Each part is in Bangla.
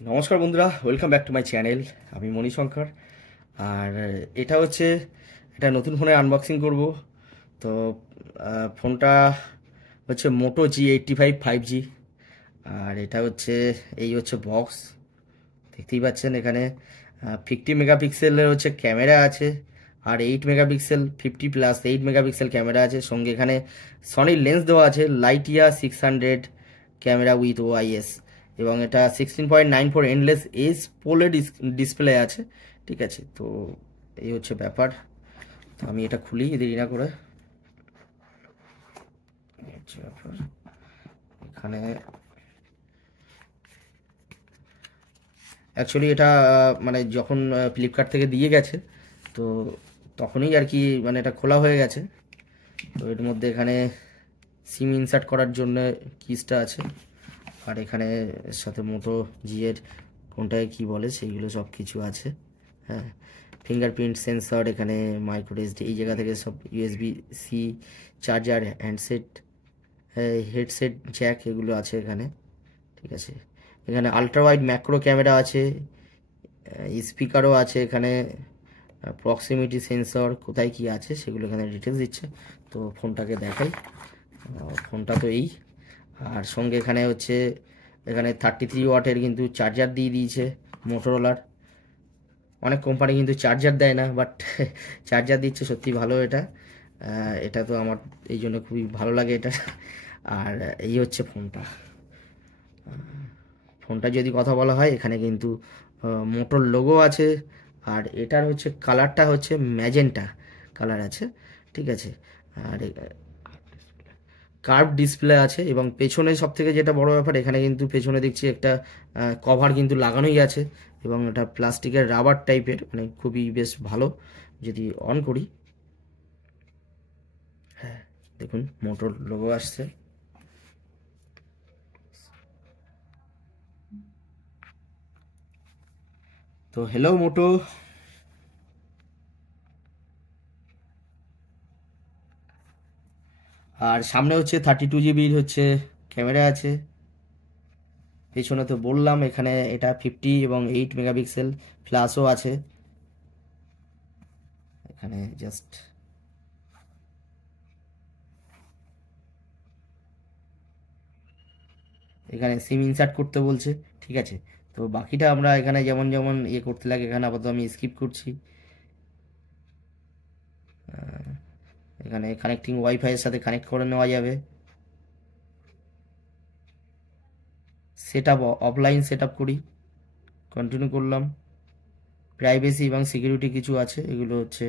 নমস্কার বন্ধুরা, welcome back to my channel. আমি মণিশঙ্কর। আর এটা হচ্ছে একটা নতুন ফোনের আনবক্সিং করব। তো ফোনটা হচ্ছে মোটো G85 5G। আর এটা হচ্ছে এই হচ্ছে বক্স, দেখতেই পাচ্ছেন। এখানে 50 মেগাপিক্সেলের হচ্ছে ক্যামেরা আছে, আর 8 মেগাপিক্সেল 50+8 মেগাপিক্সেল ক্যামেরা আছে। সঙ্গে এখানে সনির লেন্স দেওয়া আছে, লাইটিয়া 600 ক্যামেরা উইথ ওআইএস। এবং এটা 16.94 এন্ডলেস এজ পোলে ডিসপ্লে আছে। ঠিক আছে, তো এই হচ্ছে ব্যাপার। তো আমি এটা খুলি দেরি না করে। এই হচ্ছে ব্যাপার। এখানে অ্যাকচুয়ালি এটা মানে যখন ফ্লিপকার্ট থেকে দিয়ে গেছে, তো তখনই আর কি মানে এটা খোলা হয়ে গেছে। তো এর মধ্যে এখানে সিম ইনসার্ট করার জন্য কিসটা আছে, আর এখানে এর সাথে মোটো জিএর কোনটায় কি বলে সেইগুলো সব কিছু আছে। হ্যাঁ, ফিঙ্গারপ্রিন্ট সেন্সর, এখানে মাইক্রো এসডি, এই জায়গা থেকে সব USB C charger, handset, headset jack এগুলো আছে এখানে। ঠিক আছে, এখানে আলট্রা ওয়াইড ম্যাক্রো ক্যামেরা আছে, স্পিকারও আছে এখানে, প্রক্সিমিটি সেন্সর, কোথায় কি আছে সেগুলো এখানে ডিটেলস দিচ্ছে। তো ফোনটাকে দেখাই। ফোনটা তো এই, আর সঙ্গে এখানে হচ্ছে এখানে 33 ওয়াটের কিন্তু চার্জার দিয়ে দিয়েছে মোটোরোলার। অনেক কোম্পানি কিন্তু চার্জার দেয় না, বাট চার্জার দিচ্ছে, সত্যি ভালো এটা। এটা তো আমার এই জন্য খুবই ভালো লাগে এটা। আর এই হচ্ছে ফোনটা। ফোনটা যদি কথা বলা হয়, এখানে কিন্তু মোটোর লোগো আছে। আর এটার হচ্ছে কালারটা হচ্ছে ম্যাজেন্টা কালার আছে। ঠিক আছে, আর কার্ভ ডিসপ্লে আছে। এবং পেছনে সব থেকে যেটা বড় ব্যাপার, এখানে কিন্তু পেছনে দেখছি একটা কভার কিন্তু লাগানোই আছে। এবং এটা প্লাস্টিকের রাবার টাইপের, মানে খুবই বেশ ভালো। যদি অন করি, হ্যাঁ দেখুন মোটর লোগো আসছে। তো হ্যালো মোটো। আর সামনে হচ্ছে 32 জিবির হচ্ছে ক্যামেরা আছে। পেছনে তো বললাম, এখানে এটা 50 এবং 8 মেগাপিক্সেল প্লাসও আছে এখানে। জাস্ট এখানে সিম ইনসার্ট করতে বলছে। ঠিক আছে, তো বাকিটা আমরা এখানে যেমন যেমন ইয়ে করতে লাগে, এখানে আপাতত আমি স্কিপ করছি। এখানে কানেক্টিং ওয়াইফাইয়ের সাথে কানেক্ট করে নেওয়া যাবে। Set up, offline set up করি, কন্টিনিউ করলাম। প্রাইভেসি এবং সিকিউরিটি কিছু আছে, এগুলো হচ্ছে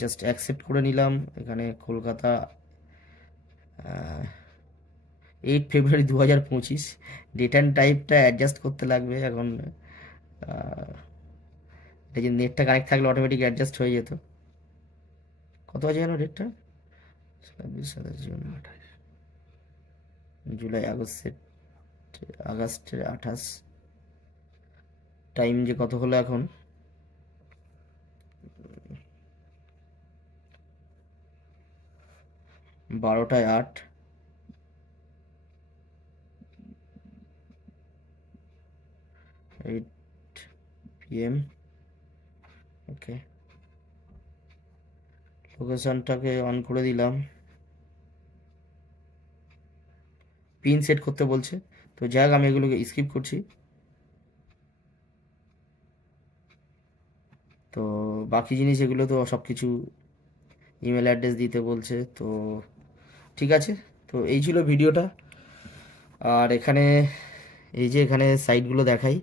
জাস্ট অ্যাকসেপ্ট করে নিলাম। এখানে কলকাতা, 8 ফেব্রুয়ারি 2025। ডেট অ্যান্ড টাইপটা অ্যাডজাস্ট করতে লাগবে এখন। এটা যে নেটটা কানেক্ট থাকলে অটোমেটিক অ্যাডজাস্ট হয়ে যেত। কত আছে যেন ডেটটা? 26, 27, জুন, জুলাই, আগস্টের 28। টাইম যে কত হলো এখন, 12টায় 8। 8 PM। ওকে, লোকেশনটাকে অন করে দিলাম। পিন সেট করতে বলছে, তো যাক আমি এগুলোকে স্কিপ করছি। তো বাকি জিনিস এগুলো তো সব কিছু ইমেল অ্যাড্রেস দিতে বলছে। তো ঠিক আছে, তো এই ছিল ভিডিওটা। আর এখানে এই যে এখানে সাইটগুলো দেখাই,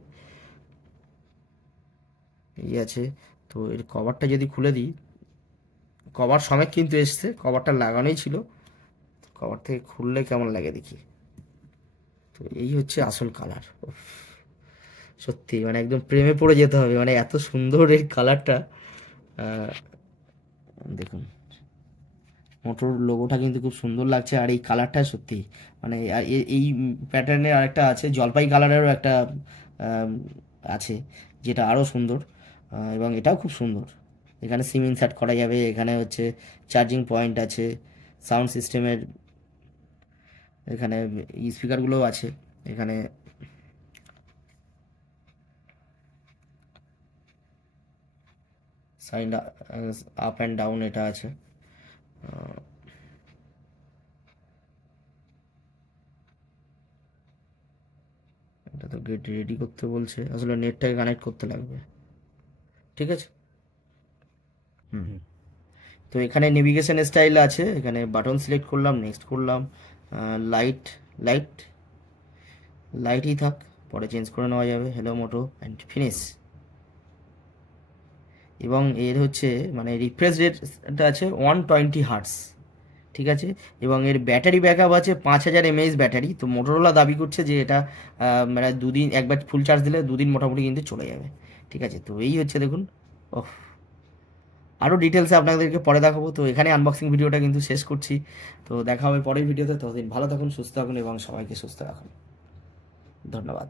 এই আছে। তো এর কভারটা যদি খুলে দিই, কভার সমেত কিন্তু এসছে, কভারটা লাগানোই ছিল। কভার থেকে খুললে কেমন লাগে দেখি। তো এই হচ্ছে আসল কালার। সত্যি মানে একদম প্রেমে পড়ে যেতে হবে, মানে এত সুন্দর এই কালারটা। দেখুন মোটর লোগোটা কিন্তু খুব সুন্দর লাগছে, আর এই কালারটা সত্যি মানে এই প্যাটার্নের আরেকটা আছে, জলপাই কালারেরও একটা আম, আছে, যেটা আরও সুন্দর। এবং এটাও খুব সুন্দর। এখানে সিম ইনসার্ট করা যাবে, এখানে হচ্ছে চার্জিং পয়েন্ট আছে, সাউন্ড সিস্টেমের এখানে স্পিকারগুলোও আছে এখানে। সাইড আপ অ্যান্ড ডাউন এটা আছে। এটা তো গেট রেডি করতে বলছে, আসলে নেটটাকে কানেক্ট করতে লাগবে। ঠিক আছে। তো এখানে নেভিগেশন স্টাইল আছে, এখানে বাটন সিলেক্ট করলাম, নেক্সট করলাম, লাইট লাইট লাইটই থাক, পরে চেঞ্জ করে নেওয়া যাবে, হ্যালো মোটো অ্যান্ড ফিনিশ। এবং এর হচ্ছে মানে রিফ্রেশ রেটটা আছে 120 হার্টস। ঠিক আছে। এবং এর ব্যাটারি ব্যাকআপ আছে 5000 mAh ব্যাটারি। তো মোটোরোলা দাবি করছে যে এটা মানে দুদিন, একবার ফুল চার্জ দিলে দুদিন মোটামুটি কিন্তু চলে যাবে। ঠিক আছে। তো এই হচ্ছে দেখুন। ওহ, আরও ডিটেলসে আপনাদেরকে পরে দেখাবো। তো এখানে আনবক্সিং ভিডিওটা কিন্তু শেষ করছি। তো দেখা হবে পরের ভিডিওতে। ততদিন ভালো থাকুন, সুস্থ থাকুন এবং সবাইকে সুস্থ রাখুন। ধন্যবাদ।